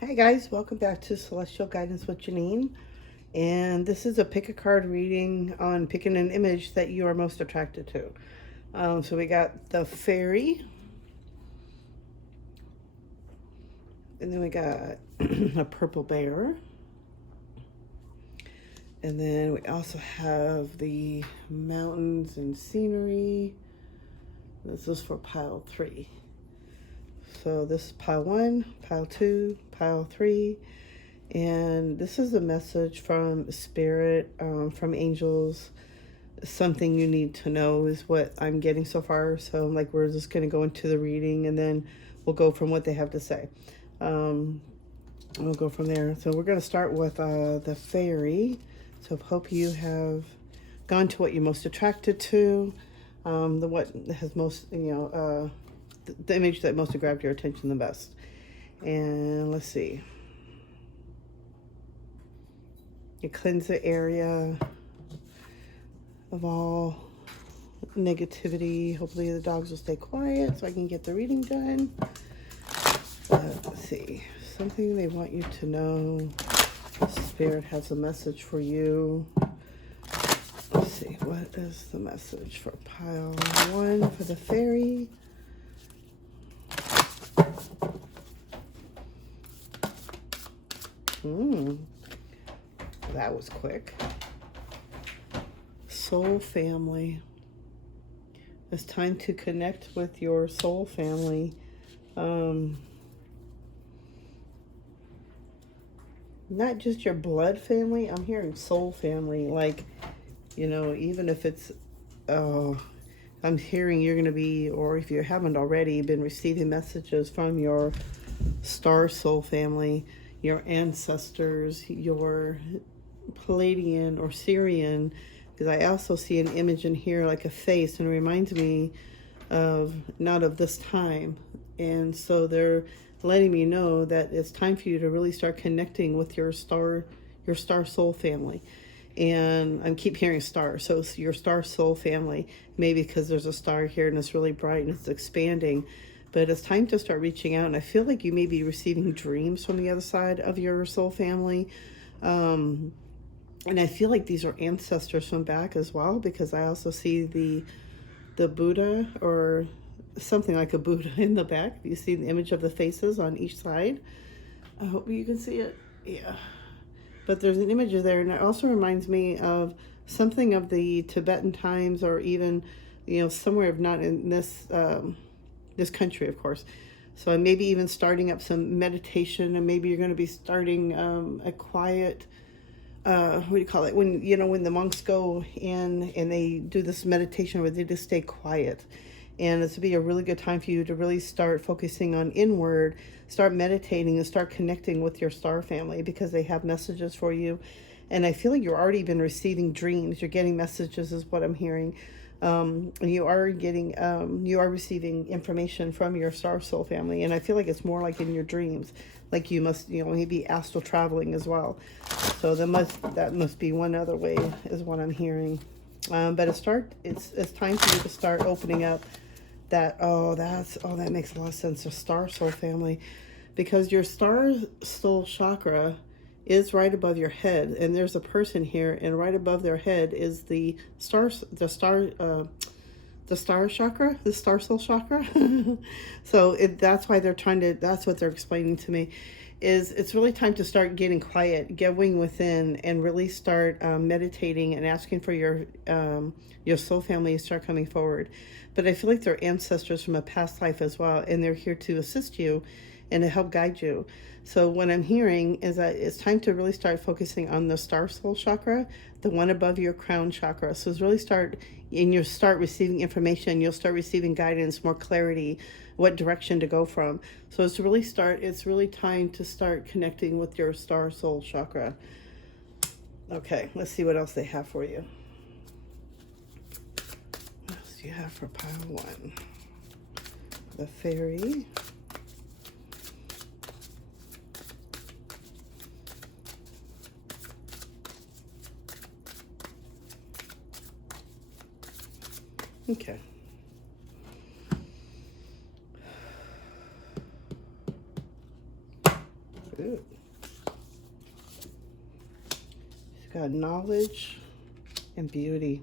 Hi guys, welcome back to Celestial Guidance with Janine. And this is a pick a card reading on picking an image that you are most attracted to. So we got the fairy, and then we got a purple bear, and then we also have the mountains and scenery. This is for pile 3. So this is pile 1, pile 2, pile 3. And this is a message from Spirit, from angels. Something you need to know is what I'm getting so far. So like we're just going to go into the reading and then we'll go from what they have to say. We'll go from there. So we're going to start with the fairy. So hope you have gone to what you're most attracted to, the what has most, the image that most grabbed your attention the best. And let's see. You cleanse the area of all negativity. Hopefully the dogs will stay quiet so I can get the reading done. Let's see. Something they want you to know. Spirit has a message for you. Let's see. What is the message for pile 1 for the fairy? That was quick. Soul family. It's time to connect with your soul family. Not just your blood family. I'm hearing soul family. Like, even if it's, I'm hearing you're going to be, or if you haven't already, been receiving messages from your star soul family, your ancestors, your Palladian or Syrian, because I also see an image in here like a face, and it reminds me of not of this time. And so they're letting me know that it's time for you to really start connecting with your star soul family. And I keep hearing star, so it's your star soul family, maybe because there's a star here and it's really bright and it's expanding. But it's time to start reaching out, and I feel like you may be receiving dreams from the other side of your soul family. And I feel like these are ancestors from back as well, because I also see the Buddha or something like a Buddha in the back. You see the image of the faces on each side. I hope you can see it. Yeah. But there's an image there, and it also reminds me of something of the Tibetan times, or even, somewhere not in this this country, of course. So maybe even starting up some meditation, and maybe you're going to be starting a quiet. What do you call it? When the monks go in and they do this meditation where they just stay quiet. And it's to be a really good time for you to really start focusing on inward, start meditating, and start connecting with your star family, because they have messages for you. And I feel like you've already been receiving dreams. You're getting messages is what I'm hearing. You are receiving information from your star soul family. And I feel like it's more like in your dreams, like you must, maybe astral traveling as well. So that must be one other way is what I'm hearing. But it's time for you to start opening up that makes a lot of sense. The star soul family, because your star soul chakra is right above your head, and there's a person here, and right above their head is the star chakra, the star soul chakra. So that's why that's what they're explaining to me, is it's really time to start getting quiet, going within, and really start meditating and asking for your soul family to start coming forward. But I feel like they're ancestors from a past life as well, and they're here to assist you and to help guide you. So what I'm hearing is that it's time to really start focusing on the star soul chakra, the one above your crown chakra. So it's really you'll start receiving information, you'll start receiving guidance, more clarity, what direction to go from. So it's really time to start connecting with your star soul chakra. Okay, let's see what else they have for you. What else do you have for pile 1? The fairy. Okay. Ooh. She's got knowledge and beauty.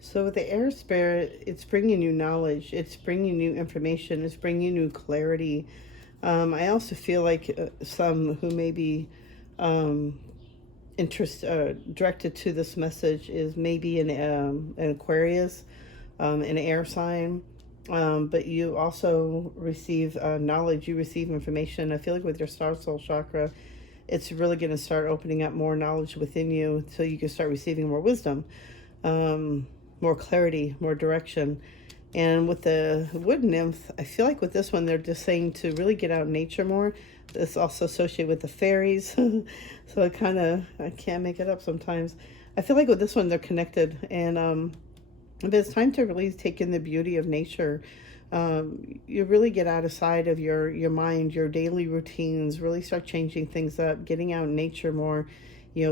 So with the air spirit, it's bringing you knowledge, it's bringing you information, it's bringing you clarity. I also feel like some who may be directed to this message is maybe an Aquarius, an air sign. But you also receive knowledge, you receive information. I feel like with your star soul chakra, it's really going to start opening up more knowledge within you so you can start receiving more wisdom, more clarity, more direction. And with the wood nymph, I feel like with this one, they're just saying to really get out in nature more. It's also associated with the fairies. So I can't make it up sometimes. I feel like with this one, they're connected. And but it's time to really take in the beauty of nature. You really get out of sight of your mind, your daily routines, really start changing things up, getting out in nature more,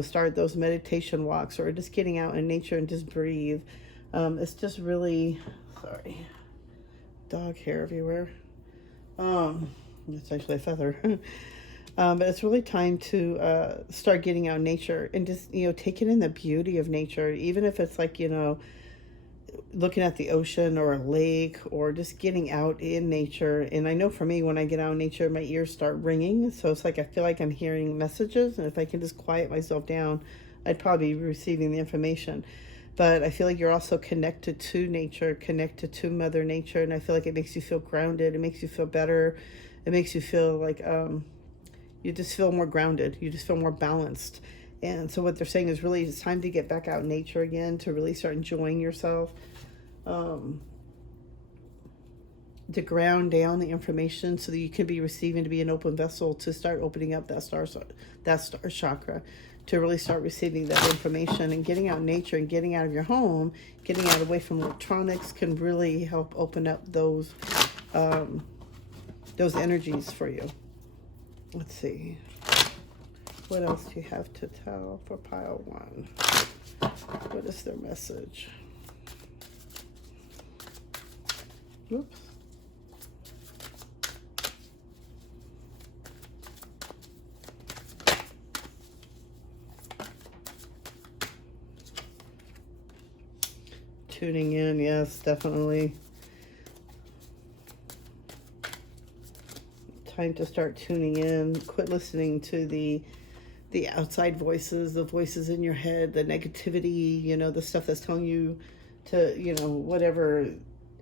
start those meditation walks or just getting out in nature and just breathe. It's just really, sorry, dog hair everywhere. It's actually a feather. But it's really time to start getting out in nature and just, taking in the beauty of nature, even if it's like, looking at the ocean or a lake or just getting out in nature. And I know for me, when I get out in nature, my ears start ringing. So it's like I feel like I'm hearing messages. And if I can just quiet myself down, I'd probably be receiving the information. But I feel like you're also connected to nature, connected to Mother Nature. And I feel like it makes you feel grounded. It makes you feel better. It makes you feel like you just feel more grounded. You just feel more balanced. And so what they're saying is really it's time to get back out in nature again, to really start enjoying yourself, to ground down the information so that you can be receiving, to be an open vessel, to start opening up that star chakra, to really start receiving that information. And getting out in nature and getting out of your home, getting out away from electronics can really help open up those energies for you. Let's see. What else do you have to tell for pile one? What is their message? Oops. Tuning in, yes, definitely. Time to start tuning in. Quit listening to the outside voices, the voices in your head, the negativity, the stuff that's telling you to, whatever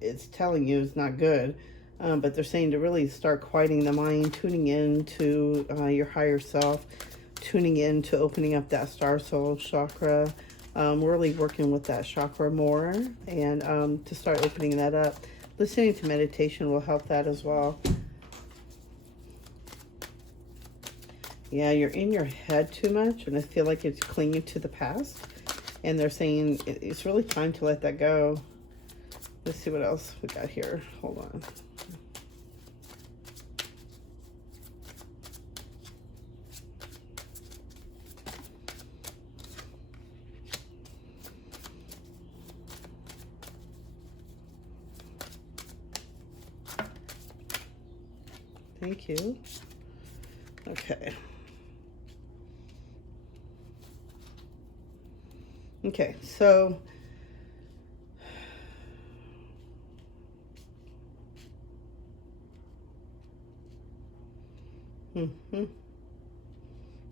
it's telling you is not good. But they're saying to really start quieting the mind, tuning in to your higher self, tuning in to opening up that star soul chakra, really working with that chakra more, and to start opening that up. Listening to meditation will help that as well. Yeah, you're in your head too much, and I feel like it's clinging to the past. And they're saying it's really time to let that go. Let's see what else we got here. Hold on. Thank you. Okay. Okay, so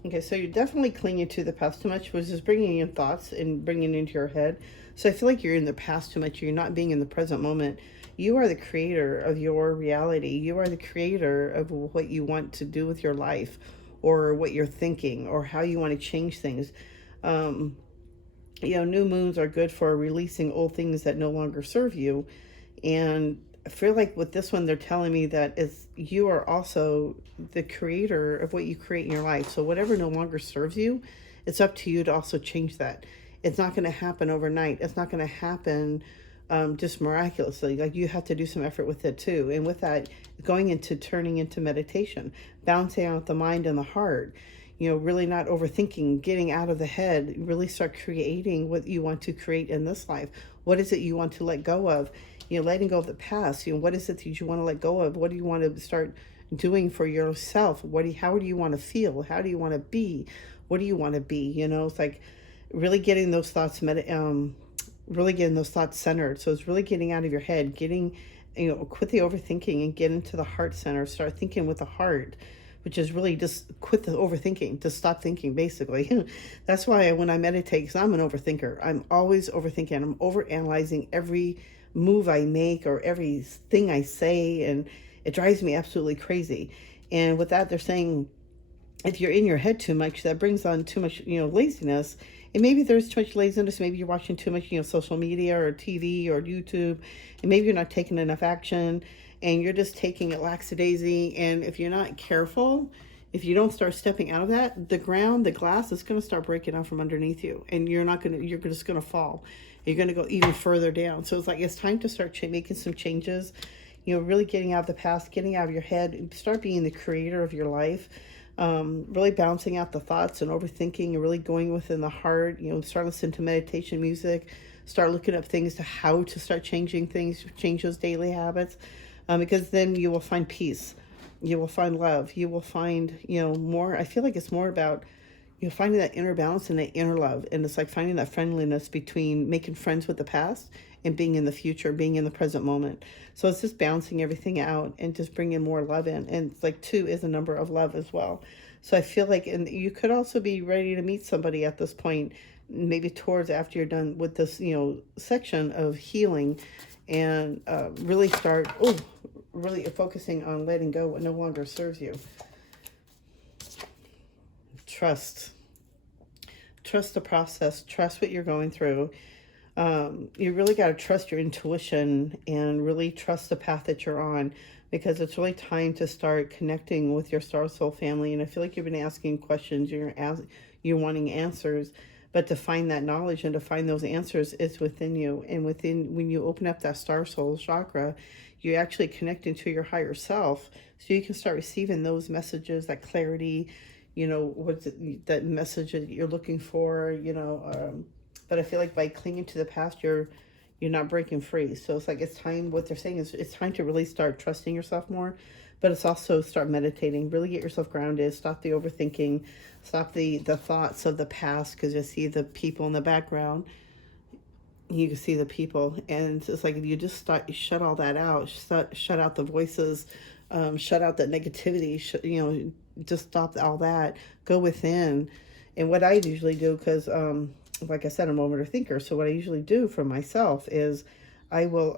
okay, so you're definitely clinging to the past too much, which is bringing in thoughts and bringing into your head. So I feel like you're in the past too much. You're not being in the present moment. You are the creator of your reality. You are the creator of what you want to do with your life, or what you're thinking, or how you want to change things. New moons are good for releasing old things that no longer serve you. And I feel like with this one, they're telling me that you are also the creator of what you create in your life. So whatever no longer serves you, it's up to you to also change that. It's not going to happen overnight. It's not going to happen just miraculously. Like, you have to do some effort with it too. And with that, turning into meditation, balancing out the mind and the heart, really not overthinking, getting out of the head, really start creating what you want to create in this life. What is it you want to let go of? letting go of the past. What is it that you want to let go of? What do you want to start doing for yourself? How do you want to feel? How do you want to be? What do you want to be? It's like really getting those thoughts really getting those thoughts centered. So it's really getting out of your head, getting, quit the overthinking and get into the heart center. Start thinking with the heart, which is really just quit the overthinking, just stop thinking, basically. That's why when I meditate, because I'm an overthinker, I'm always overthinking. I'm overanalyzing every move I make or everything I say, and it drives me absolutely crazy. And with that, they're saying if you're in your head too much, that brings on too much, laziness. And maybe there's too much laziness. Maybe you're watching too much, social media or TV or YouTube, and maybe you're not taking enough action, and you're just taking it lackadaisy. And if you're not careful, if you don't start stepping out of that, the glass is going to start breaking out from underneath you, and you're just going to fall. You're going to go even further down. So it's time to start making some changes, really getting out of the past, getting out of your head, and start being the creator of your life. Really balancing out the thoughts and overthinking, and really going within the heart. Start listening to meditation music, start looking up things to how to start changing things, change those daily habits, because then you will find peace, you will find love, you will find more. I feel like it's more about finding that inner balance and that inner love, and it's like finding that friendliness between making friends with the past and being in the future, being in the present moment. So it's just balancing everything out and just bringing more love in. And it's like 2 is a number of love as well. So I feel like, and you could also be ready to meet somebody at this point, maybe towards after you're done with this, section of healing, and really start, really focusing on letting go what no longer serves you. Trust the process, trust what you're going through. You really got to trust your intuition and really trust the path that you're on, because it's really time to start connecting with your star soul family. And I feel like you've been asking questions, you're wanting answers, but to find that knowledge and to find those answers is within you. And when you open up that star soul chakra, you're actually connecting to your higher self, so you can start receiving those messages, that clarity, what's that message that you're looking for, but I feel like by clinging to the past, you're not breaking free. So it's like it's time. What they're saying is it's time to really start trusting yourself more, but it's also start meditating. Really get yourself grounded. Stop the overthinking. Stop the thoughts of the past, because you see the people in the background. You can see the people, and it's like if you just shut all that out. Shut out the voices. Shut out that negativity. Just stop all that. Go within. And what I usually do, because like I said, I'm an overthinker. So what I usually do for myself is I will,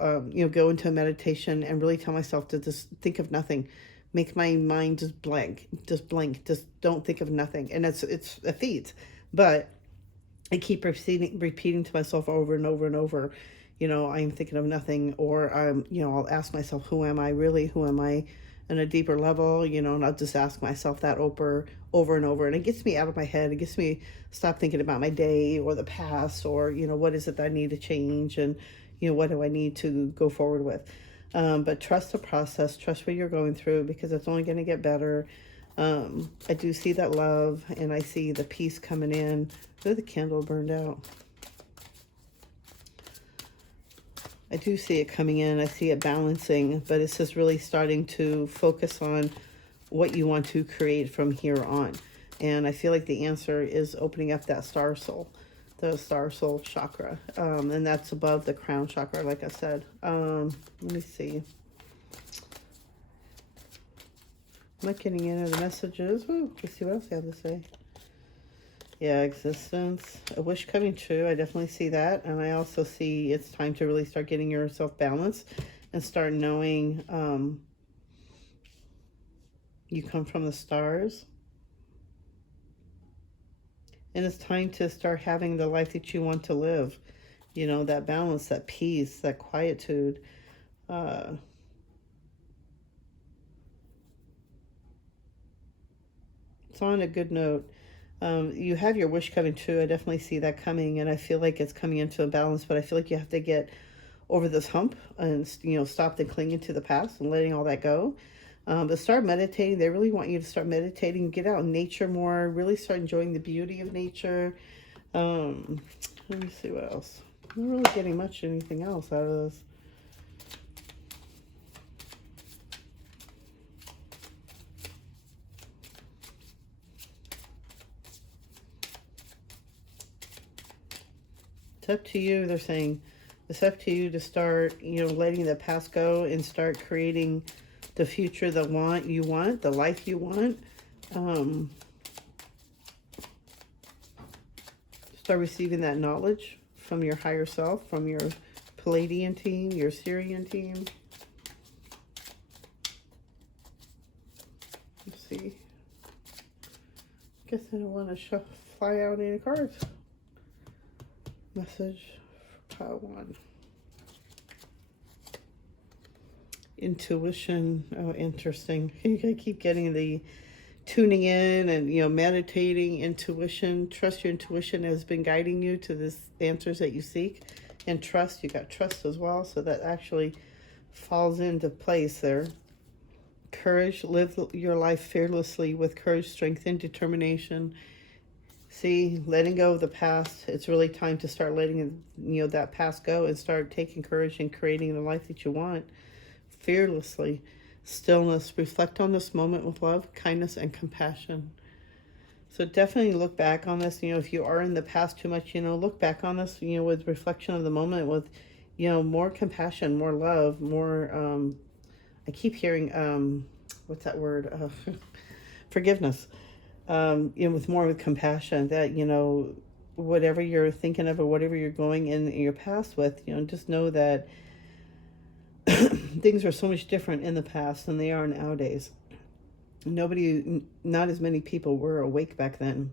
go into a meditation and really tell myself to just think of nothing. Make my mind just blank. Just don't think of nothing. And it's a feat. But I keep repeating to myself over and over and over, I'm thinking of nothing. Or, I'll ask myself, who am I really? Who am I? On a deeper level, and I'll just ask myself that over and over, and it gets me out of my head. It gets me stop thinking about my day or the past, or what is it that I need to change, and what do I need to go forward with. But trust the process, trust what you're going through, because it's only going to get better. I do see that love, and I see the peace coming in. Oh, the candle burned out. I do see it coming in. I see it balancing, but it's just really starting to focus on what you want to create from here on. And I feel like the answer is opening up that star soul, the star soul chakra. And that's above the crown chakra, like I said. Let me see. I'm not getting any of the messages. Ooh, let's see what else I have to say. Yeah, existence, a wish coming true. I definitely see that. And I also see it's time to really start getting yourself balanced and start knowing you come from the stars. And it's time to start having the life that you want to live. That balance, that peace, that quietude. It's on a good note. You have your wish coming true. I definitely see that coming, and I feel like it's coming into a balance, but I feel like you have to get over this hump and, stop the clinging to the past and letting all that go. But start meditating. They really want you to start meditating, get out in nature more, really start enjoying the beauty of nature. Let me see what else. I'm not really getting anything else out of this. It's up to you. They're saying it's up to you to start, letting the past go and start creating the future the life you want. Start receiving that knowledge from your higher self, from your Palladian team, your Syrian team. Let's see. Guess I don't want to fly out any cards. Message for pile 1. Intuition. Oh, interesting. I keep getting the tuning in and, meditating, intuition. Trust your intuition has been guiding you to the answers that you seek. And trust, you got trust as well. So that actually falls into place there. Courage, live your life fearlessly with courage, strength, and determination. See, letting go of the past. It's really time to start letting, that past go and start taking courage and creating the life that you want. Fearlessly. Stillness. Reflect on this moment with love, kindness, and compassion. So definitely look back on this. If you are in the past too much, look back on this, with reflection of the moment with, more compassion, more love, more, I keep hearing, what's that word? Forgiveness. With compassion that, whatever you're thinking of or whatever you're going in your past with, just know that things are so much different in the past than they are nowadays. Not as many people were awake back then.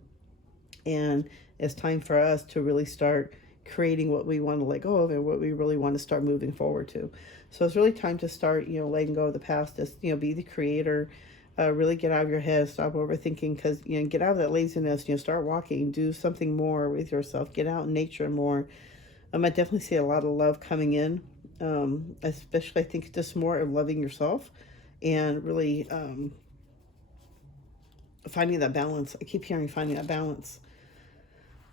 And it's time for us to really start creating what we want to let go of and what we really want to start moving forward to. So it's really time to start, letting go of the past. Just, be the creator. Really get out of your head. Stop overthinking, because, get out of that laziness. Start walking. Do something more with yourself. Get out in nature more. I definitely see a lot of love coming in. Especially, I think, just more of loving yourself and really finding that balance. I keep hearing finding that balance.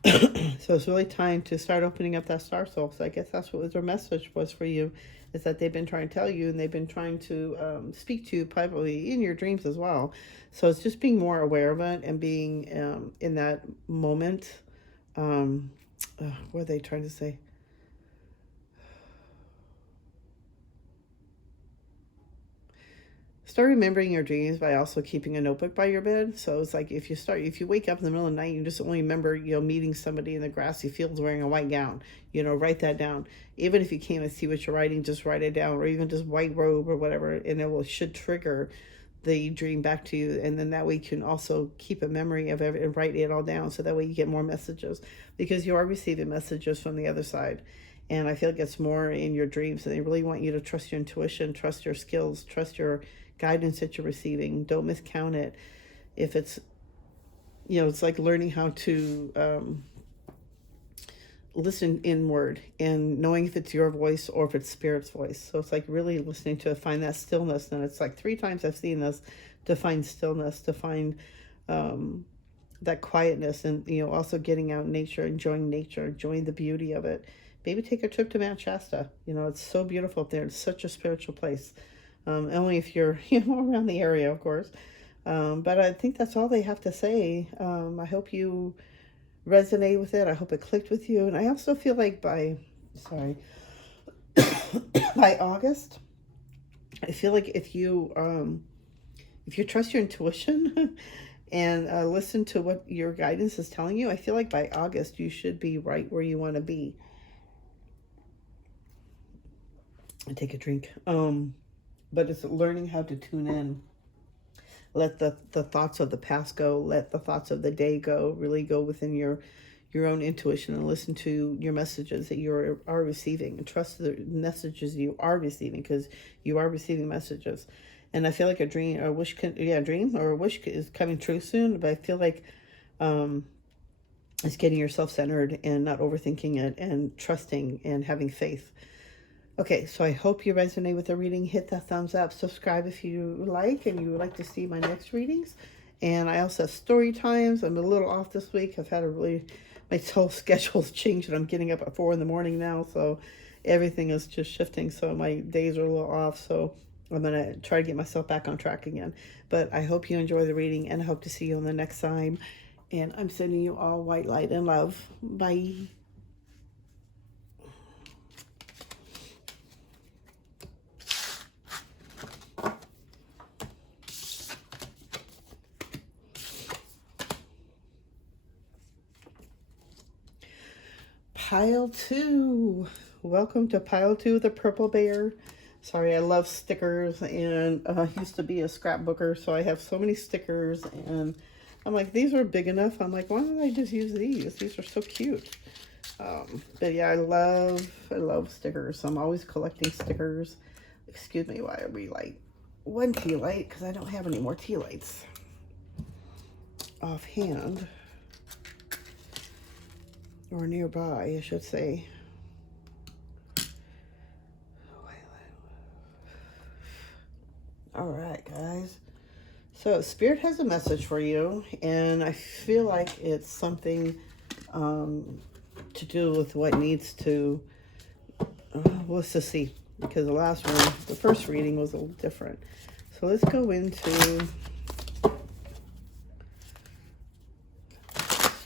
So it's really time to start opening up that star soul. So I guess that's what their message was for you, is that they've been trying to tell you, and they've been trying to speak to you probably in your dreams as well. So it's just being more aware of it and being in that moment. What are they trying to say? Start remembering your dreams by also keeping a notebook by your bed. So it's like if you wake up in the middle of the night, you just only remember, meeting somebody in the grassy fields wearing a white gown, write that down. Even if you can't even see what you're writing, just write it down, or even just white robe or whatever, and it should trigger the dream back to you. And then that way you can also keep a memory of it and write it all down. So that way you get more messages, because you are receiving messages from the other side. And I feel like it's more in your dreams, and they really want you to trust your intuition, trust your skills, trust your guidance that you're receiving. Don't miscount it. If it's, it's like learning how to listen inward and knowing if it's your voice or if it's spirit's voice. So it's like really listening to find that stillness. And it's like 3 times I've seen this, to find stillness, to find that quietness, and also getting out in nature, enjoying the beauty of it. Maybe take a trip to Mount Shasta. It's so beautiful up there. It's such a spiritual place. Only if you're around the area, of course. But I think that's all they have to say. I hope you resonate with it. I hope it clicked with you. And I also feel like by August, I feel like if you trust your intuition and listen to what your guidance is telling you, I feel like by August you should be right where you want to be. I take a drink. But it's learning how to tune in. Let the thoughts of the past go. Let the thoughts of the day go. Really go within your own intuition and listen to your messages that you are receiving. And trust the messages you are receiving, because you are receiving messages. And I feel like a dream or a wish is coming true soon. But I feel like it's getting yourself centered and not overthinking it, and trusting and having faith. Okay, so I hope you resonate with the reading. Hit that thumbs up. Subscribe if you like and you would like to see my next readings. And I also have story times. I'm a little off this week. I've had my whole schedule's changed, and I'm getting up at 4 in the morning now. So everything is just shifting. So my days are a little off. So I'm going to try to get myself back on track again. But I hope you enjoy the reading, and I hope to see you on the next time. And I'm sending you all white light and love. Bye. Pile 2. Welcome to Pile 2 with the Purple Bear. Sorry, I love stickers, and I used to be a scrapbooker, so I have so many stickers, and I'm like, these are big enough. I'm like, why don't I just use these? These are so cute. But yeah, I love stickers. I'm always collecting stickers. Excuse me while we light one tea light, because I don't have any more tea lights offhand. Or nearby, I should say. All right, guys. So Spirit has a message for you, and I feel like it's something to do with what needs to, let's just see, because the first reading was a little different. So let's go into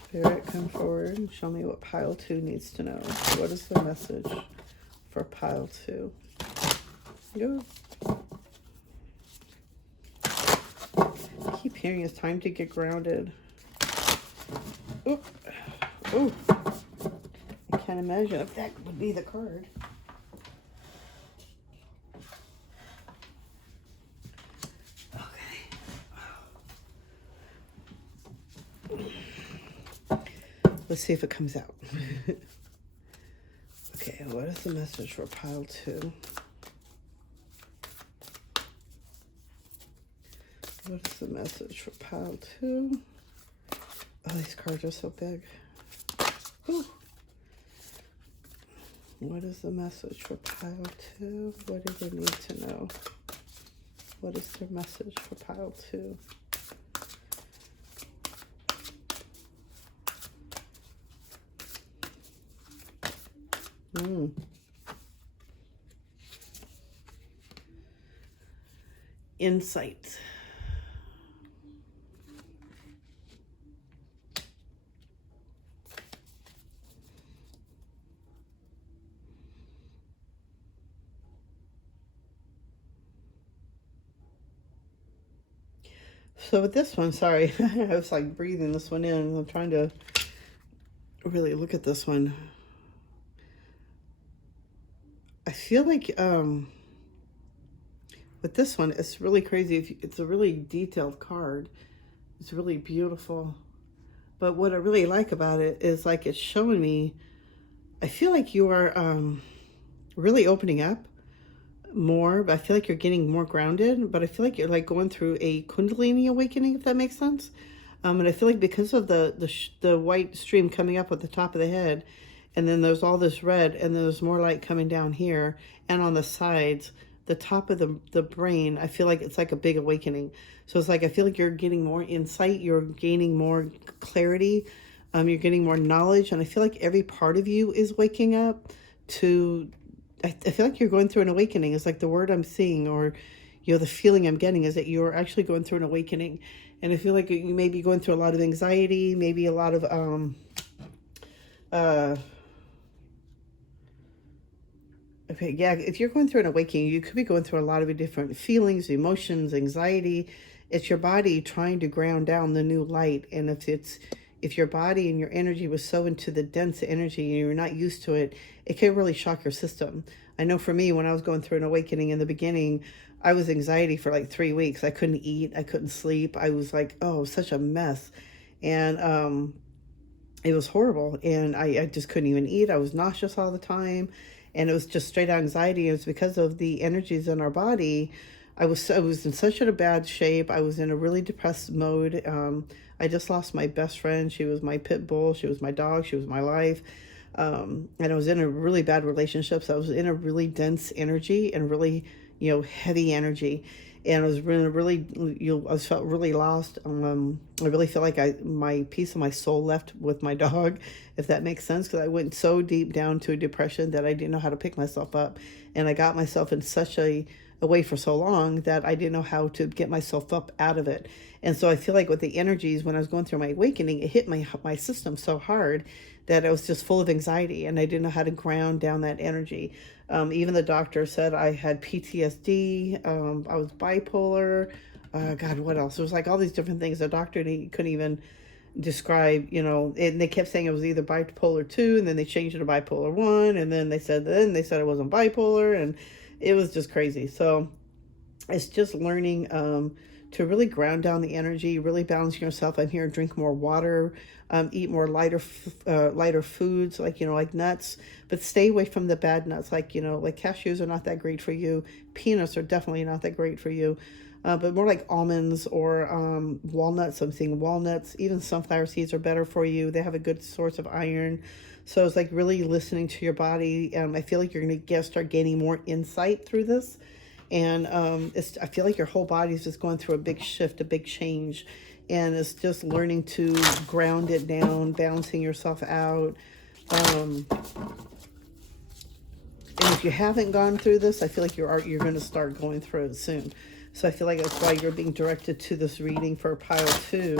Spirit, come forward and show me what Pile 2 needs to know. What is the message for Pile 2? Go. I keep hearing it's time to get grounded. Oh, oh! I can't imagine if that would be the card. Let's see if it comes out. Okay, what is the message for Pile 2? What is the message for Pile 2? Oh, these cards are so big. Ooh. What is the message for Pile 2? What do they need to know? What is their message for Pile 2? Insight. So with this one, sorry, I was like breathing this one in. I'm trying to really look at this one. I feel like with this one, it's really crazy. It's a really detailed card. It's really beautiful. But what I really like about it is like it's showing me, I feel like you are really opening up more, but I feel like you're getting more grounded, but I feel like you're like going through a Kundalini awakening, if that makes sense. And I feel like because of the white stream coming up at the top of the head, and then there's all this red, and then there's more light coming down here and on the sides, the top of the brain, I feel like it's like a big awakening. So it's like I feel like you're getting more insight, you're gaining more clarity, you're getting more knowledge, and I feel like every part of you is waking up to, I feel like you're going through an awakening. It's like the word I'm seeing, or the feeling I'm getting is that you're actually going through an awakening. And I feel like you may be going through a lot of anxiety, maybe a lot of okay, yeah, if you're going through an awakening, you could be going through a lot of different feelings, emotions, anxiety. It's your body trying to ground down the new light. And if your body and your energy was so into the dense energy and you're not used to it, it can really shock your system. I know for me, when I was going through an awakening in the beginning, I was anxiety for like 3 weeks. I couldn't eat. I couldn't sleep. I was like, oh, such a mess. And it was horrible. And I just couldn't even eat. I was nauseous all the time. And it was just straight anxiety. It was because of the energies in our body. I was in such a bad shape. I was in a really depressed mode. I just lost my best friend. She was my pit bull. She was my dog. She was my life. And I was in a really bad relationship. So I was in a really dense energy and really, heavy energy. And I was I felt really lost. I really felt like my piece of my soul left with my dog, if that makes sense, because I went so deep down to a depression that I didn't know how to pick myself up. And I got myself in such a way for so long that I didn't know how to get myself up out of it. And so I feel like with the energies, when I was going through my awakening, it hit my system so hard that I was just full of anxiety, and I didn't know how to ground down that energy. Even the doctor said I had PTSD. I was bipolar. God, what else? There was like all these different things. The doctor couldn't even describe, you know, and they kept saying it was either bipolar 2, and then they changed it to bipolar 1, and then they said it wasn't bipolar, and it was just crazy. So it's just learning to really ground down the energy, really balancing yourself. I'm here, drink more water, eat more lighter foods, like, you know, like nuts, but stay away from the bad nuts. Like, you know, like cashews are not that great for you. Peanuts are definitely not that great for you. But more like almonds or walnuts. I'm seeing walnuts. Even sunflower seeds are better for you. They have a good source of iron. So it's like really listening to your body. I feel like you're going to start gaining more insight through this. And I feel like your whole body is just going through a big shift, a big change. And it's just learning to ground it down, balancing yourself out. And if you haven't gone through this, I feel like you're going to start going through it soon. So I feel like that's why you're being directed to this reading for pile 2,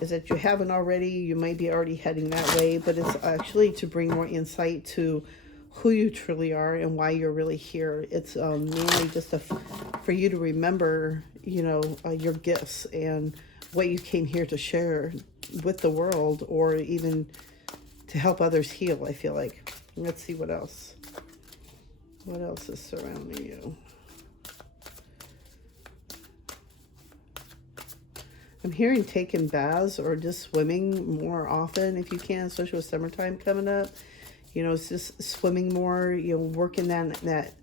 is that you haven't already, you might be already heading that way, but it's actually to bring more insight to who you truly are and why you're really here. It's mainly just for you to remember, you know, your gifts and what you came here to share with the world, or even to help others heal, I feel like. Let's see what else. What else is surrounding you? I'm hearing taking baths or just swimming more often if you can, especially with summertime coming up. You know, it's just swimming more, you know, working that.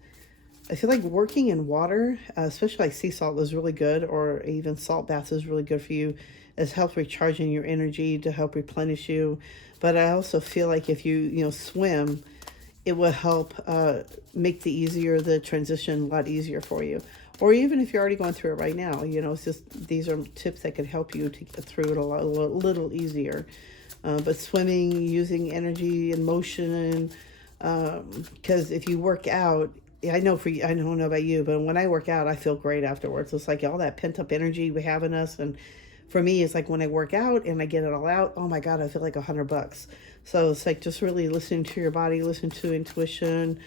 I feel like working in water, especially like sea salt, is really good, or even salt baths is really good for you. It helps recharging your energy, to help replenish you. But I also feel like if you swim, it will help make the transition a lot easier for you. Or even if you're already going through it right now, you know, it's just, these are tips that could help you to get through it a little easier. But swimming, using energy and motion, because if you work out, I don't know about you, but when I work out, I feel great afterwards. It's like all that pent up energy we have in us. And for me, it's like when I work out and I get it all out, oh my God, I feel like $100. So it's like just really listening to your body, listen to intuition,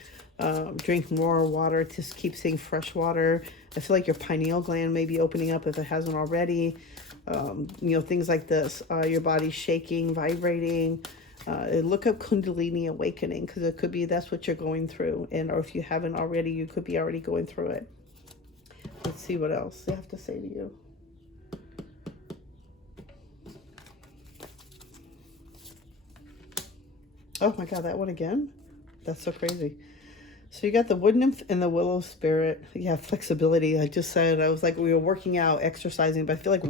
drink more water, just keep seeing fresh water. I feel like your pineal gland may be opening up if it hasn't already. You know, things like this, your body's shaking, vibrating. Look up Kundalini awakening, because it could be that's what you're going through. Or if you haven't already, you could be already going through it. Let's see what else they have to say to you. Oh my God, that one again? That's so crazy. So you got the wood nymph and the willow spirit. Yeah, flexibility. I just said, I was like, we were working out, exercising, but I feel like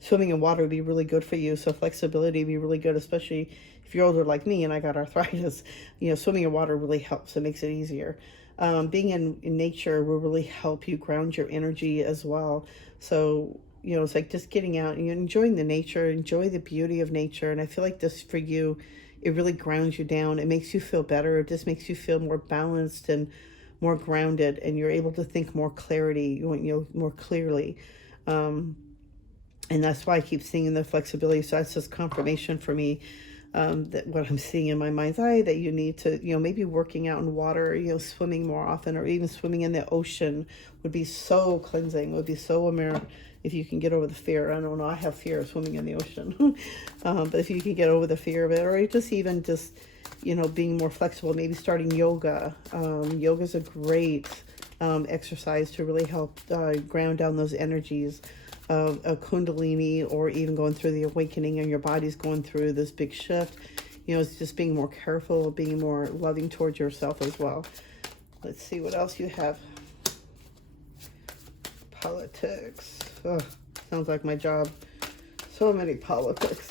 swimming in water would be really good for you. So flexibility would be really good, especially if you're older like me and I got arthritis. You know, swimming in water really helps. It makes it easier. Being in nature will really help you ground your energy as well. So, you know, it's like just getting out and enjoying the nature, enjoy the beauty of nature. And I feel like this for you, it really grounds you down. It makes you feel better. It just makes you feel more balanced and more grounded, and you're able to think more more clearly. And that's why I keep seeing the flexibility. So that's just confirmation for me, that what I'm seeing in my mind's eye, that you need to, you know, maybe working out in water, you know, swimming more often, or even swimming in the ocean would be so cleansing, would be so if you can get over the fear. I don't know, I have fear of swimming in the ocean. But if you can get over the fear of it, or just you know, being more flexible, maybe starting yoga. Yoga is a great exercise to really help ground down those energies of Kundalini, or even going through the awakening, and your body's going through this big shift. You know, it's just being more careful, being more loving towards yourself as well. Let's see what else you have. Politics. Oh, sounds like my job. So many politics.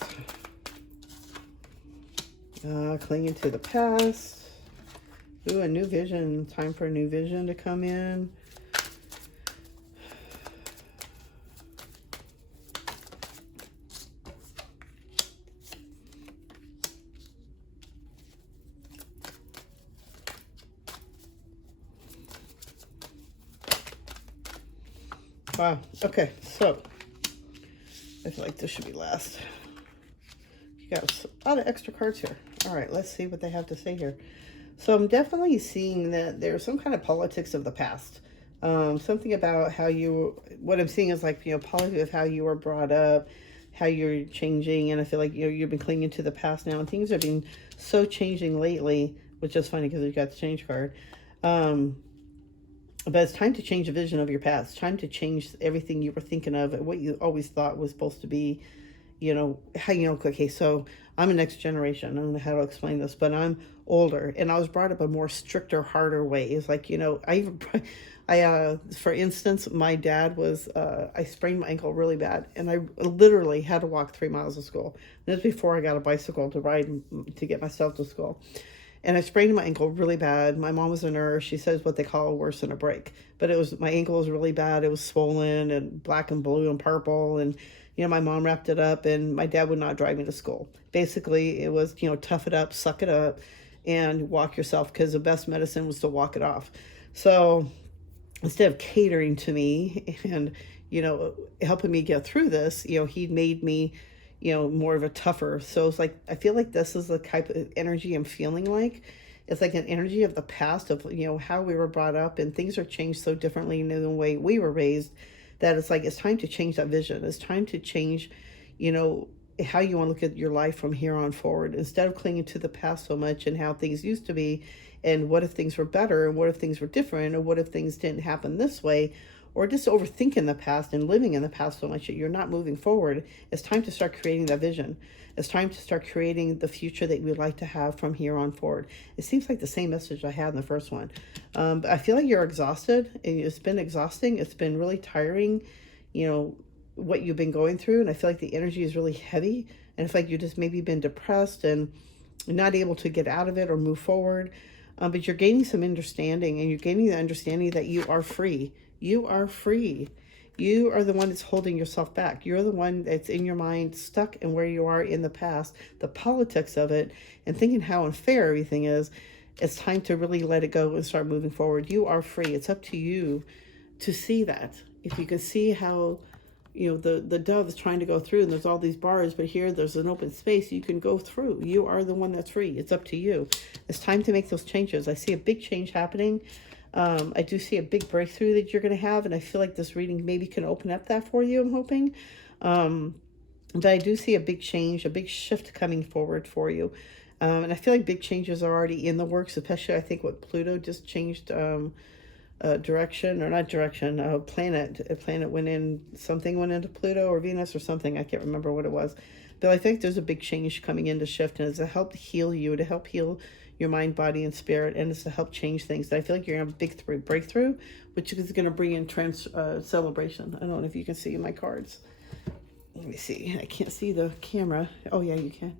Clinging to the past. Ooh, a new vision. Time for a new vision to come in. Wow. Okay, so I feel like this should be last. You got a lot of extra cards here. All right, let's see what they have to say here. So I'm definitely seeing that there's some kind of politics of the past. Something about how what I'm seeing is like, you know, politics of how you were brought up, how you're changing. And I feel like, you've been clinging to the past now, and things have been so changing lately, which is funny because you got the change card. But it's time to change the vision of your past. It's time to change everything you were thinking of and what you always thought was supposed to be. Okay, so I'm a next generation. I don't know how to explain this, but I'm older, and I was brought up a more stricter, harder way. It's like, for instance, my dad was, I sprained my ankle really bad, and I literally had to walk 3 miles to school. This was before I got a bicycle to ride to get myself to school. And I sprained my ankle really bad. My mom was a nurse. She says what they call worse than a break. But my ankle was really bad. It was swollen and black and blue and purple. And, my mom wrapped it up, and my dad would not drive me to school. Basically, it was, tough it up, suck it up, and walk yourself, because the best medicine was to walk it off. So instead of catering to me and, helping me get through this, he made me, more of a tougher. So it's like, I feel like this is the type of energy I'm feeling like. It's like an energy of the past of, how we were brought up, and things are changed so differently in the way we were raised, that it's like, it's time to change that vision. It's time to change, how you want to look at your life from here on forward, instead of clinging to the past so much and how things used to be. And what if things were better? And what if things were different? Or what if things didn't happen this way? Or just overthinking the past and living in the past so much that you're not moving forward. It's time to start creating that vision. It's time to start creating the future that we'd like to have from here on forward. It seems like the same message I had in the first one. But I feel like you're exhausted, and it's been exhausting. It's been really tiring, what you've been going through. And I feel like the energy is really heavy. And it's like you just maybe been depressed and not able to get out of it or move forward. But you're gaining some understanding, and you're gaining the understanding that you are free. You are free. You are the one that's holding yourself back. You're the one that's in your mind stuck in where you are in the past, the politics of it, and thinking how unfair everything is. It's time to really let it go and start moving forward. You are free. It's up to you to see that. If you can see how, the dove is trying to go through, and there's all these bars, but here there's an open space you can go through. You are the one that's free. It's up to you. It's time to make those changes. I see a big change happening. I do see a big breakthrough that you're going to have, and I feel like this reading maybe can open up that for you, I'm hoping. But I do see a big change, a big shift coming forward for you. And I feel like big changes are already in the works, especially I think what Pluto just changed direction, or not direction, a planet went into Pluto or Venus or something. I can't remember what it was. But I think there's a big change coming in to shift, and it's to help heal you, to help heal your mind, body, and spirit, and it's to help change things. I feel like you're going to have a big breakthrough, which is going to bring in celebration. I don't know if you can see my cards. Let me see. I can't see the camera. Oh, yeah, you can.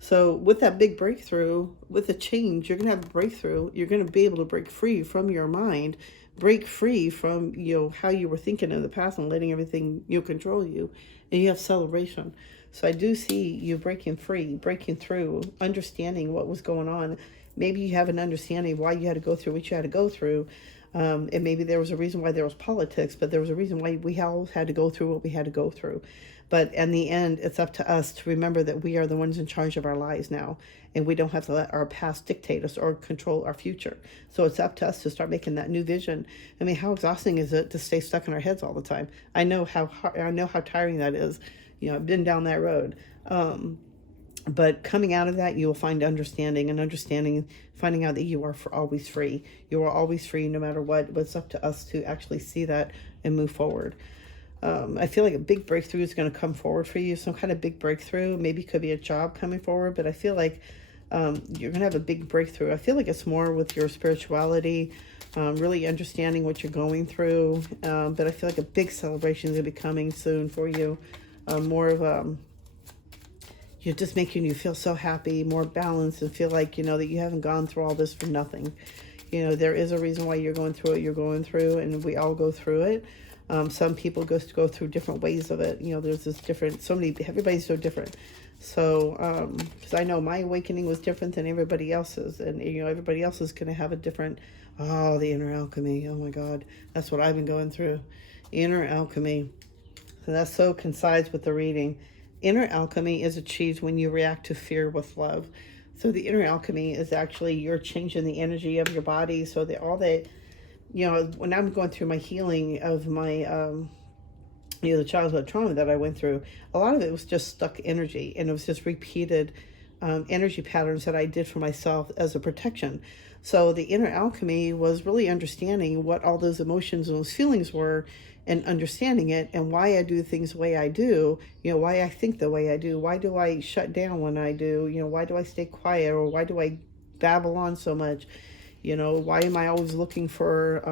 So with that big breakthrough, with the change, you're going to have a breakthrough. You're going to be able to break free from your mind, break free from, how you were thinking in the past and letting everything, control you. And you have celebration. So I do see you breaking free, breaking through, understanding what was going on. Maybe you have an understanding of why you had to go through what you had to go through. And maybe there was a reason why there was politics, but there was a reason why we all had to go through what we had to go through. But in the end, it's up to us to remember that we are the ones in charge of our lives now. And we don't have to let our past dictate us or control our future. So it's up to us to start making that new vision. I mean, how exhausting is it to stay stuck in our heads all the time? I know how tiring that is. I've been down that road. But coming out of that, you will find understanding, finding out that you are always free. You are always free no matter what. But it's up to us to actually see that and move forward. I feel like a big breakthrough is going to come forward for you. Some kind of big breakthrough. Maybe it could be a job coming forward. But I feel like you're going to have a big breakthrough. I feel like it's more with your spirituality, really understanding what you're going through. But I feel like a big celebration is going to be coming soon for you. More of you're just making you feel so happy, more balanced, and feel like that you haven't gone through all this for nothing. There is a reason why you're going through what you're going through, and we all go through it. Some people go through different ways of it. There's this different. Everybody's so different. So because I know my awakening was different than everybody else's, and everybody else is going to have a different. Oh, the inner alchemy. Oh my God, that's what I've been going through. Inner alchemy. So that so coincides with the reading. Inner alchemy is achieved when you react to fear with love. So the inner alchemy is actually you're changing the energy of your body so that all that, when I'm going through my healing of my the childhood trauma that I went through, a lot of it was just stuck energy, and it was just repeated energy patterns that I did for myself as a protection. So the inner alchemy was really understanding what all those emotions and those feelings were, and understanding it, and why I do things the way I do, why I think the way I do, why do I shut down when I do, why do I stay quiet, or why do I babble on so much, why am I always looking for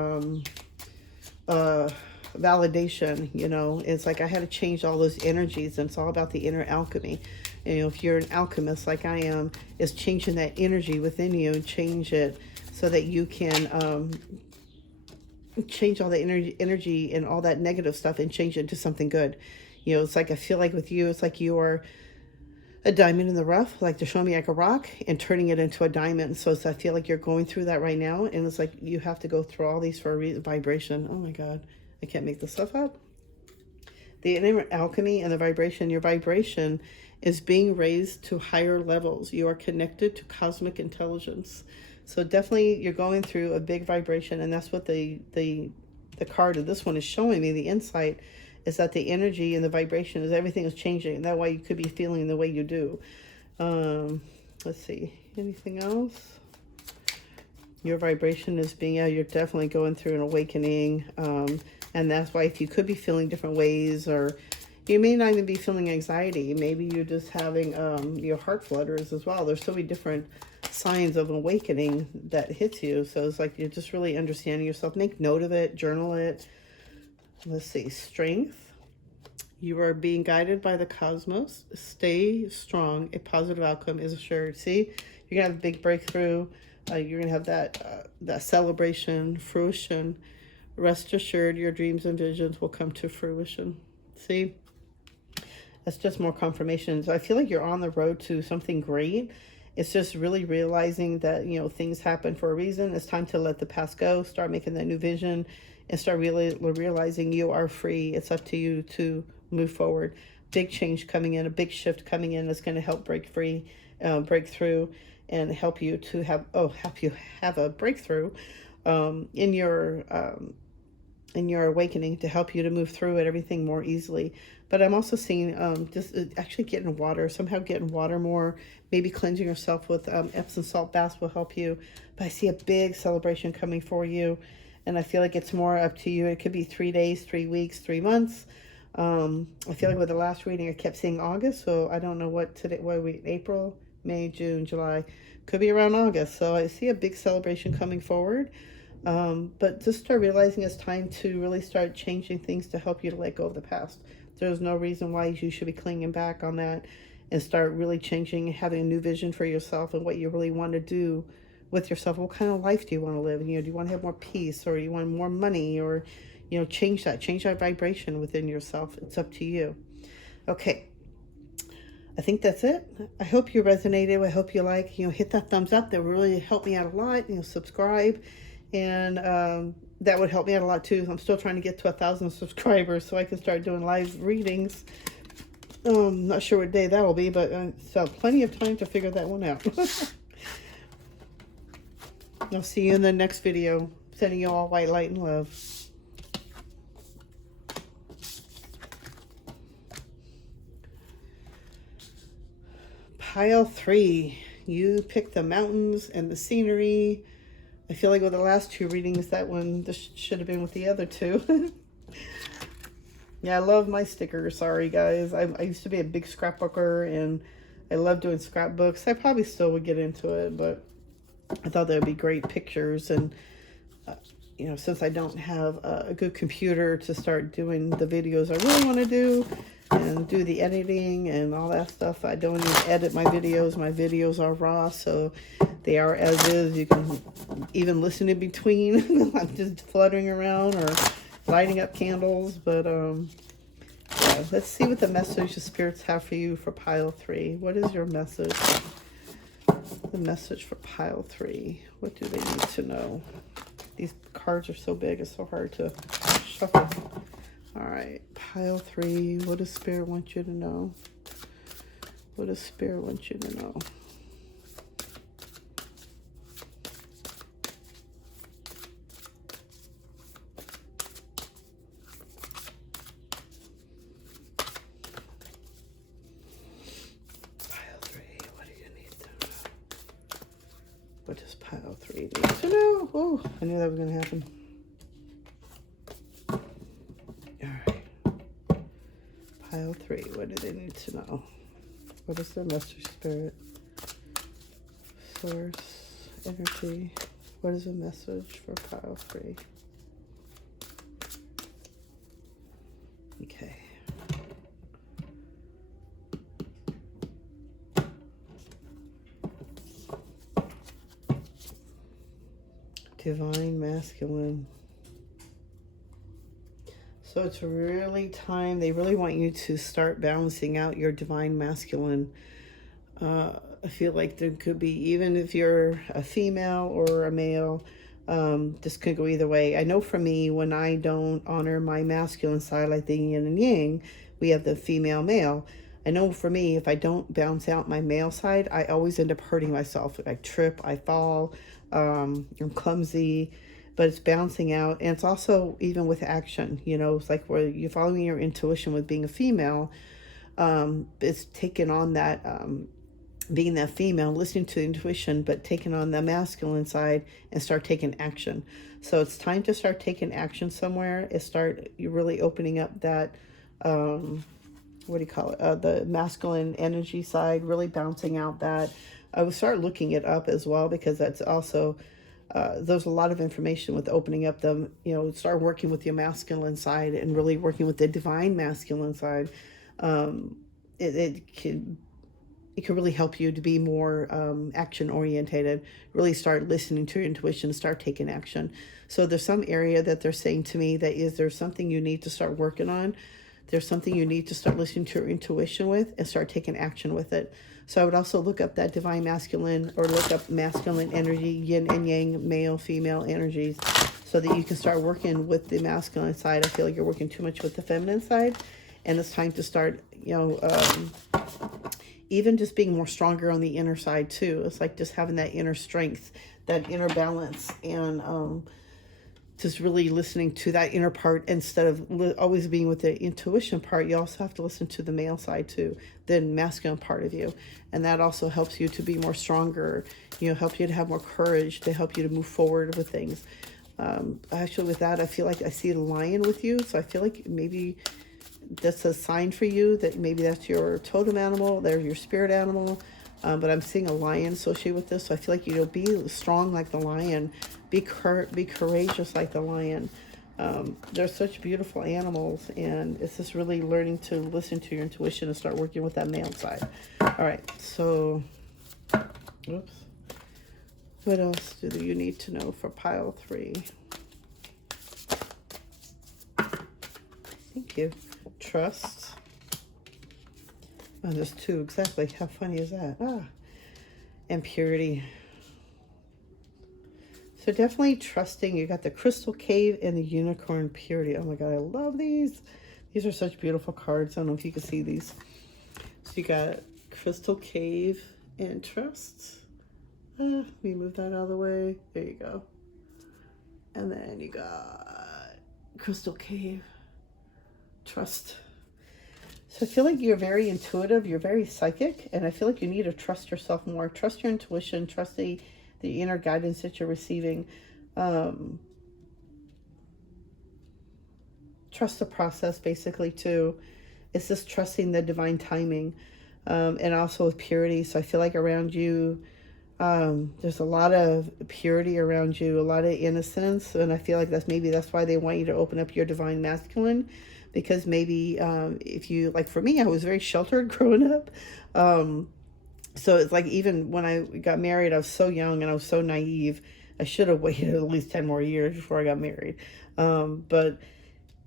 validation. It's like I had to change all those energies, and it's all about the inner alchemy. If you're an alchemist like I am, is changing that energy within you and change it so that you can change all the energy and all that negative stuff and change it into something good. It's like I feel like with you, it's like you are a diamond in the rough, like they're showing me like a rock and turning it into a diamond. So I feel like you're going through that right now, and it's like you have to go through all these for a vibration. Oh my God, I can't make this stuff up. The inner alchemy and the vibration, your vibration is being raised to higher levels. You are connected to cosmic intelligence. So definitely you're going through a big vibration, and that's what the card of this one is showing me. The insight is that the energy and the vibration is everything is changing. That's why you could be feeling the way you do. Let's see, anything else? Your vibration is being, you're definitely going through an awakening. And that's why if you could be feeling different ways, or you may not even be feeling anxiety. Maybe you're just having your heart flutters as well. There's so many different signs of awakening that hits you. So it's like you're just really understanding yourself. Make note of it, journal it. Let's see, strength. You are being guided by the cosmos. Stay strong. A positive outcome is assured. See, you're gonna have a big breakthrough. You're gonna have that celebration, fruition. Rest assured, your dreams and visions will come to fruition. See, that's just more confirmation. So I feel like you're on the road to something great. It's just really realizing that, things happen for a reason. It's time to let the past go, start making that new vision, and start really realizing you are free. It's up to you to move forward. Big change coming in, a big shift coming in that's going to help break through, and help you to have a breakthrough in your awakening, to help you to move through it, everything more easily. But I'm also seeing just actually getting water, somehow getting water more, maybe cleansing yourself with Epsom salt baths will help you. But I see a big celebration coming for you, and I feel like it's more up to you. It could be 3 days, 3 weeks, 3 months. I feel like with the last reading, I kept saying August, so I don't know what today. What are we? April, May, June, July. Could be around August. So I see a big celebration coming forward. But just start realizing it's time to really start changing things to help you to let go of the past. There's no reason why you should be clinging back on that, and start really changing, having a new vision for yourself and what you really want to do with yourself. What kind of life do you want to live? Do you want to have more peace, or you want more money, or, change that vibration within yourself. It's up to you. Okay. I think that's it. I hope you resonated. I hope you hit that thumbs up. That would really help me out a lot. Subscribe. And that would help me out a lot too. I'm still trying to get to 1,000 subscribers so I can start doing live readings. Not sure what day that will be, but so plenty of time to figure that one out. I'll see you in the next video. Sending you all white light and love. Pile 3. You pick the mountains and the scenery. I feel like with the last 2 readings, this should have been with the other 2. Yeah, I love my stickers. Sorry, guys. I used to be a big scrapbooker, and I love doing scrapbooks. I probably still would get into it, but I thought that would be great pictures. And, since I don't have a good computer to start doing the videos I really want to do, and do the editing and all that stuff, I don't even edit my videos. My videos are raw, so they are as is. You can even listen in between. I'm just fluttering around or lighting up candles. But yeah, let's see what the message the spirits have for you for pile 3. What is your message? The message for pile 3. What do they need to know? These cards are so big, it's so hard to shuffle. All right, pile 3. What does Spirit want you to know? What does Spirit want you to know? Oh no! Oh, I knew that was going to happen. All right. Pile 3. What do they need to know? What is their message, spirit? Source, energy. What is a message for pile 3? Okay. Divine masculine. So it's really time. They really want you to start balancing out your divine masculine. I feel like there could be, even if you're a female or a male, this could go either way. I know for me, when I don't honor my masculine side, like the yin and yang, we have the female male. I know for me, if I don't balance out my male side, I always end up hurting myself. I trip, I fall, I'm clumsy, but it's balancing out. And it's also even with action, you know, it's like where you're following your intuition with being a female, it's taking on that, being that female, listening to intuition, but taking on the masculine side and start taking action. So it's time to start taking action somewhere. You're really opening up that, what do you call it? The masculine energy side, really bouncing out that. I would start looking it up as well, because that's also, there's a lot of information with opening up them, you know, start working with your masculine side and really working with the divine masculine side. It can really help you to be more action orientated, really start listening to your intuition, start taking action. So there's some area that they're saying to me that there's something you need to start working on. There's something you need to start listening to your intuition with and start taking action with it. So I would also look up that divine masculine, or look up masculine energy, yin and yang, male, female energies, so that you can start working with the masculine side. I feel like you're working too much with the feminine side, and it's time to start, you know, even just being more stronger on the inner side too. It's like just having that inner strength, that inner balance, and just really listening to that inner part instead of always being with the intuition part. You also have to listen to the male side too, the masculine part of you. And that also helps you to be more stronger, you know, help you to have more courage, to help you to move forward with things. Actually with that, I feel like I see a lion with you. So I feel like maybe that's a sign for you that maybe that's your totem animal, they're your spirit animal. But I'm seeing a lion associated with this. So I feel like, you know, be strong like the lion, be courageous like the lion. They're such beautiful animals, and it's just really learning to listen to your intuition and start working with that male side. All right, so, oops. What else do you need to know for pile 3? Thank you. Trust. Oh, there's 2, exactly. How funny is that? And purity. So definitely trusting. You got the crystal cave and the unicorn purity. Oh my God, I love these. These are such beautiful cards. I don't know if you can see these. So you got crystal cave and trust. Let me move that out of the way. There you go. And then you got crystal cave, trust. So I feel like you're very intuitive, you're very psychic, and I feel like you need to trust yourself more. Trust your intuition, trust the inner guidance that you're receiving. Trust the process, basically, too. It's just trusting the divine timing, and also with purity. So I feel like around you, there's a lot of purity around you, a lot of innocence, and I feel like that's why they want you to open up your divine masculine. Because maybe if you, like for me, I was very sheltered growing up. So it's like, even when I got married, I was so young and I was so naive. I should have waited at least 10 more years before I got married. But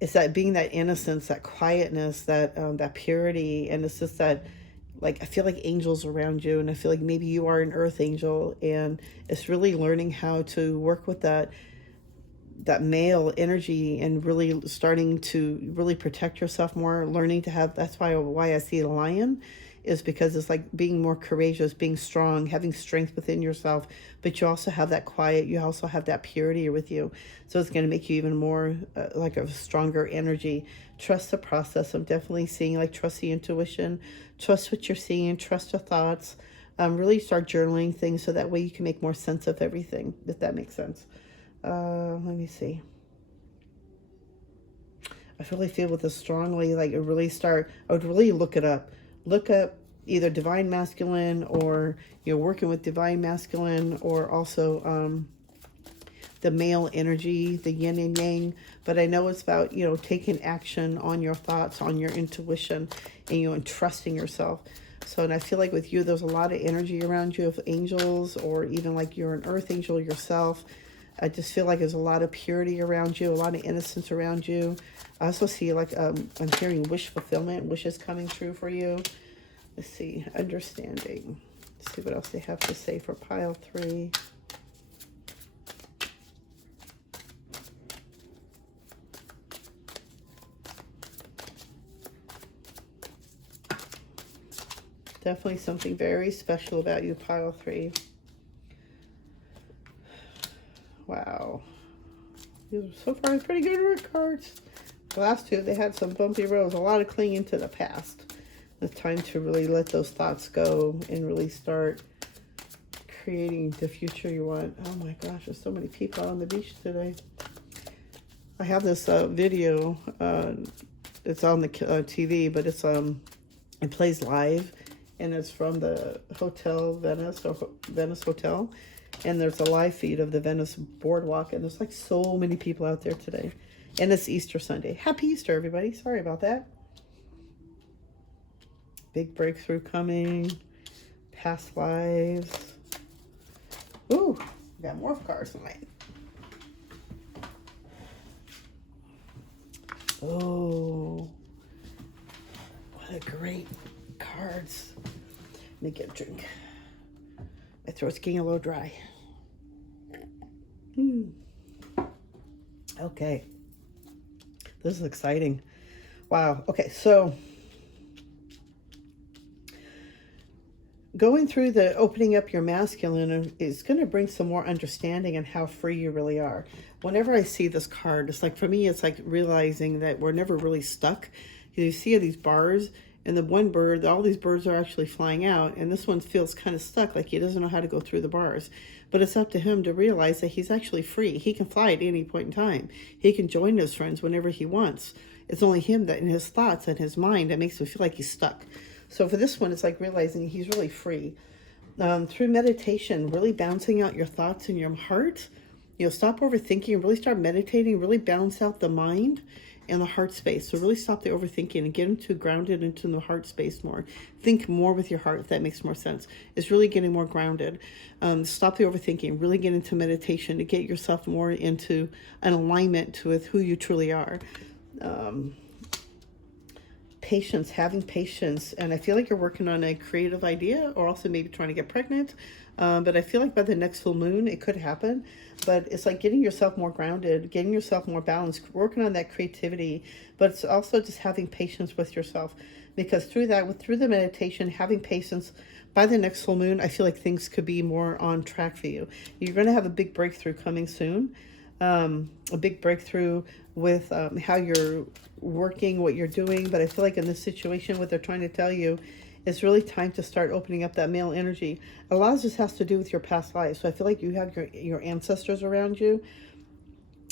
it's that being that innocence, that quietness, that purity. And it's just that, like, I feel like angels around you. And I feel like maybe you are an earth angel. And it's really learning how to work with that male energy, and really starting to really protect yourself more, learning to have, that's why I see a lion, is because it's like being more courageous, being strong, having strength within yourself, but you also have that quiet, you also have that purity with you. So it's going to make you even more like a stronger energy. Trust the process. I'm definitely seeing, like, trust the intuition, trust what you're seeing, trust your thoughts. Really start journaling things so that way you can make more sense of everything, if that makes sense. Let me see. I really feel with this strongly, like it really start, I would really look it up. Look up either divine masculine, or you're working with divine masculine, or also the male energy, the yin and yang. But I know it's about, taking action on your thoughts, on your intuition, and trusting yourself. So, and I feel like with you, there's a lot of energy around you of angels, or even like you're an earth angel yourself. I just feel like there's a lot of purity around you, a lot of innocence around you. I also see like, I'm hearing wish fulfillment, wishes coming true for you. Let's see, understanding. Let's see what else they have to say for pile 3. Definitely something very special about you, pile 3. Wow. So far, pretty good root cards. The last 2, they had some bumpy roads, a lot of clinging to the past. It's time to really let those thoughts go and really start creating the future you want. Oh my gosh, there's so many people on the beach today. I have this video. It's on the TV, but it plays live, and it's from the Hotel Venice, or Venice Hotel. And there's a live feed of the Venice boardwalk, and there's like so many people out there today. And it's Easter Sunday. Happy Easter, everybody. Sorry about that. Big breakthrough coming. Past lives. Ooh, we got more cards tonight. Oh, what a great cards. Let me get a drink. My throat's getting a little dry. Okay. This is exciting. Wow. Okay, so going through the opening up your masculine is going to bring some more understanding on how free you really are. Whenever I see this card, it's like, for me, it's like realizing that we're never really stuck. You see these bars, and the one bird, all these birds are actually flying out, and this one feels kind of stuck, like he doesn't know how to go through the bars. But it's up to him to realize that he's actually free. He can fly at any point in time. He can join his friends whenever he wants. It's only him that in his thoughts and his mind that makes him feel like he's stuck. So for this one, it's like realizing he's really free. Through meditation, really bouncing out your thoughts in your heart. Stop overthinking, really start meditating, really balance out the mind and the heart space. So really stop the overthinking and get into grounded into the heart space more. Think more with your heart, if that makes more sense. It's really getting more grounded. Stop the overthinking, really get into meditation to get yourself more into an alignment with who you truly are. Patience, having patience. And I feel like you're working on a creative idea, or also maybe trying to get pregnant. But I feel like by the next full moon, it could happen. But it's like getting yourself more grounded, getting yourself more balanced, working on that creativity. But it's also just having patience with yourself. Because through the meditation, having patience, by the next full moon, I feel like things could be more on track for you. You're going to have a big breakthrough coming soon. A big breakthrough with how you're working, what you're doing. But I feel like in this situation, what they're trying to tell you, it's really time to start opening up that male energy. A lot of this has to do with your past lives. So I feel like you have your ancestors around you,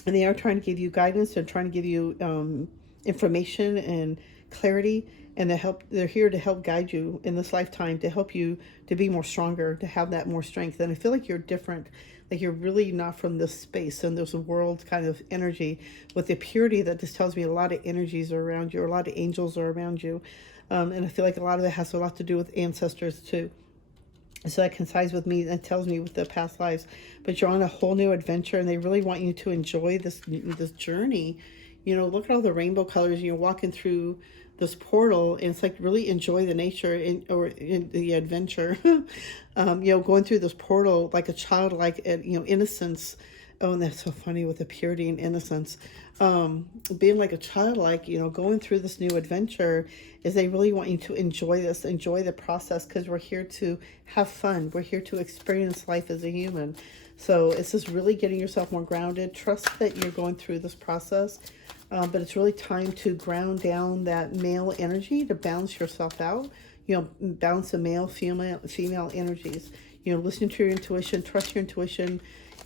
and they are trying to give you guidance and trying to give you information and clarity, and they're here to help guide you in this lifetime, to help you to be more stronger, to have that more strength. And I feel like you're different, like you're really not from this space, and there's a world kind of energy with the purity that just tells me a lot of energies are around you, or a lot of angels are around you. And I feel like a lot of it has a lot to do with ancestors too. So that coincides with me, that tells me with the past lives. But you're on a whole new adventure, and they really want you to enjoy this journey. Look at all the rainbow colors. You're walking through this portal, and it's like really enjoy the nature or the adventure. Going through this portal like a child, like innocence. Oh, and that's so funny with the purity and innocence. Being like a child, like, going through this new adventure, is they really want you to enjoy the process, because we're here to have fun. We're here to experience life as a human. So it's just really getting yourself more grounded. Trust that you're going through this process. But it's really time to ground down that male energy, to balance yourself out. balance of male, female energies. Listen to your intuition, trust your intuition,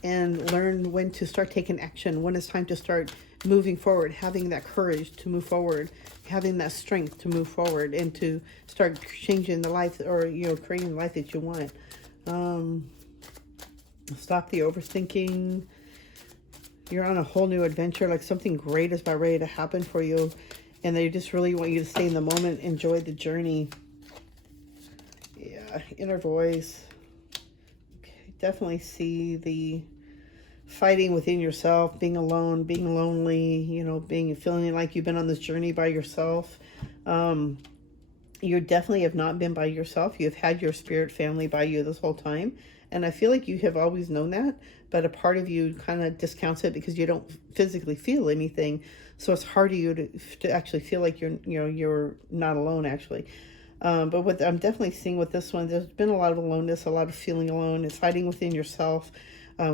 and learn when to start taking action, when it's time to start moving forward, having that courage to move forward, having that strength to move forward and to start changing the life, or creating the life that you want. Stop the overthinking. You're on a whole new adventure, like something great is about ready to happen for you, and they just really want you to stay in the moment, enjoy the journey. Yeah, inner voice. Okay, definitely see the fighting within yourself, being alone, being lonely, feeling like you've been on this journey by yourself. You definitely have not been by yourself. You've had your spirit family by you this whole time. And I feel like you have always known that, but a part of you kind of discounts it because you don't physically feel anything. So it's hard to you to actually feel like you're not alone, actually. But what I'm definitely seeing with this one, there's been a lot of aloneness, a lot of feeling alone. It's fighting within yourself,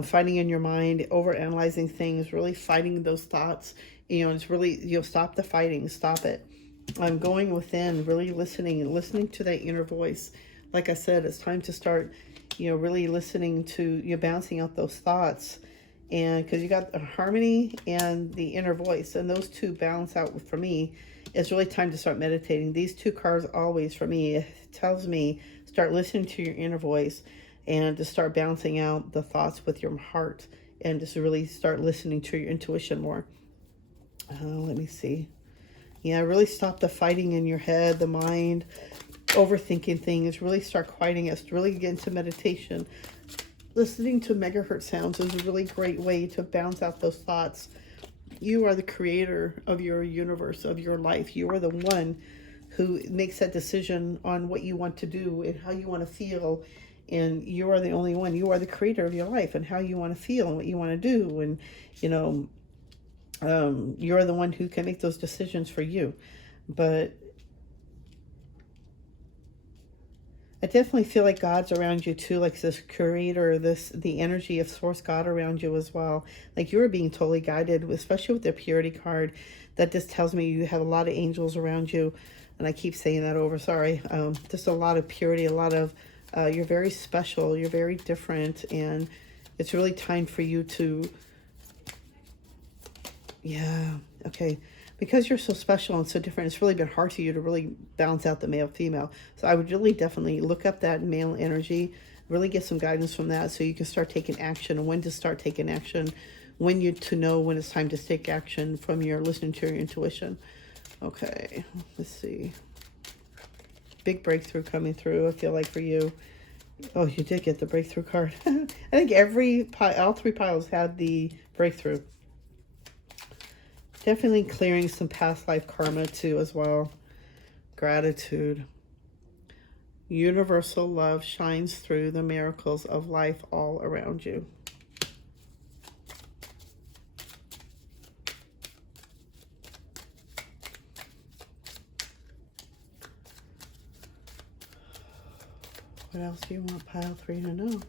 fighting in your mind, overanalyzing things, really fighting those thoughts. It's really, stop the fighting, stop it. I'm going within, really listening to that inner voice. Like I said, it's time to start, really listening to you, bouncing out those thoughts. And because you got the harmony and the inner voice, and those two balance out for me, it's really time to start meditating. These two cards always, for me, it tells me start listening to your inner voice and to start bouncing out the thoughts with your heart and just really start listening to your intuition more. Let me see. Yeah, really stop the fighting in your head, the mind, overthinking things. Really start quieting it. Really get into meditation. Listening to megahertz sounds is a really great way to bounce out those thoughts. You are the creator of your universe, of your life. You are the one who makes that decision on what you want to do and how you want to feel. And you are the only one. You are the creator of your life and how you want to feel and what you want to do. And, you're the one who can make those decisions for you. But I definitely feel like God's around you too, like this creator, the energy of source God around you as well. Like you are being totally guided, especially with the purity card. That just tells me you have a lot of angels around you. And I keep saying that over, sorry. Just a lot of purity, a lot of, you're very special, you're very different. And it's really time for you to, yeah, okay. Because you're so special and so different, it's really been hard for you to really balance out the male-female. So I would really definitely look up that male energy, really get some guidance from that so you can start taking action and when to start taking action, when to know when it's time to take action from your listening to your intuition. Okay, let's see. Big breakthrough coming through, I feel like, for you. Oh, you did get the breakthrough card. I think all three piles had the breakthrough. Definitely clearing some past life karma too as well. Gratitude. Universal love shines through the miracles of life all around you. What else do you want pile 3 to know?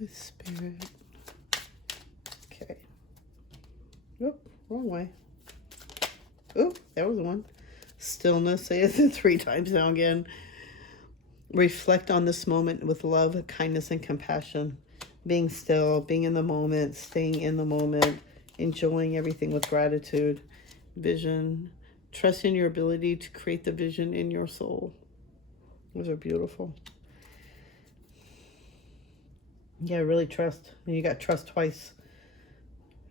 The spirit. Okay. Oop, wrong way. Oh, that was one. Stillness. Say it 3 times now again. Reflect on this moment with love, kindness, and compassion. Being still, being in the moment, staying in the moment, enjoying everything with gratitude. Vision. Trust in your ability to create the vision in your soul. Those are beautiful. Yeah, really trust. And you got trust twice.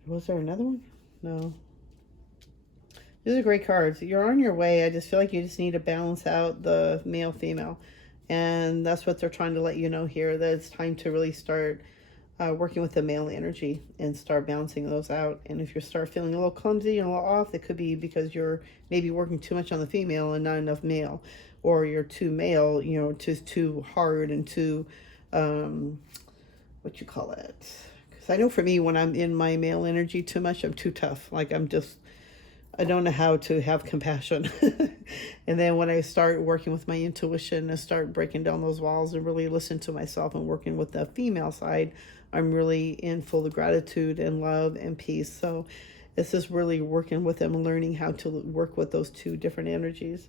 Was there another one? No. These are great cards. You're on your way. I just feel like you just need to balance out the male-female. And that's what they're trying to let you know here, that it's time to really start working with the male energy and start balancing those out. And if you start feeling a little clumsy and a little off, it could be because you're maybe working too much on the female and not enough male. Or you're too male, too hard and too, what you call it? Because I know for me, when I'm in my male energy too much, I'm too tough. Like I don't know how to have compassion. And then when I start working with my intuition and start breaking down those walls and really listen to myself and working with the female side, I'm really in full of gratitude and love and peace. So it's just really working with them and learning how to work with those two different energies.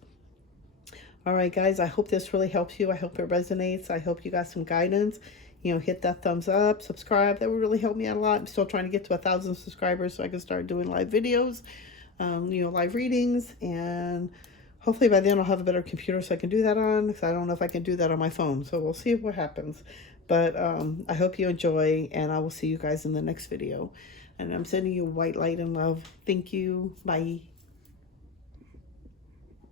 All right, guys, I hope this really helps you. I hope it resonates. I hope you got some guidance. You know, hit that thumbs up, subscribe. That would really help me out a lot. I'm still trying to get to 1,000 subscribers so I can start doing live videos, you know, live readings. And hopefully by then I'll have a better computer so I can do that on, because I don't know if I can do that on my phone. So we'll see what happens. But I hope you enjoy, and I will see you guys in the next video. And I'm sending you white light and love. Thank you. Bye.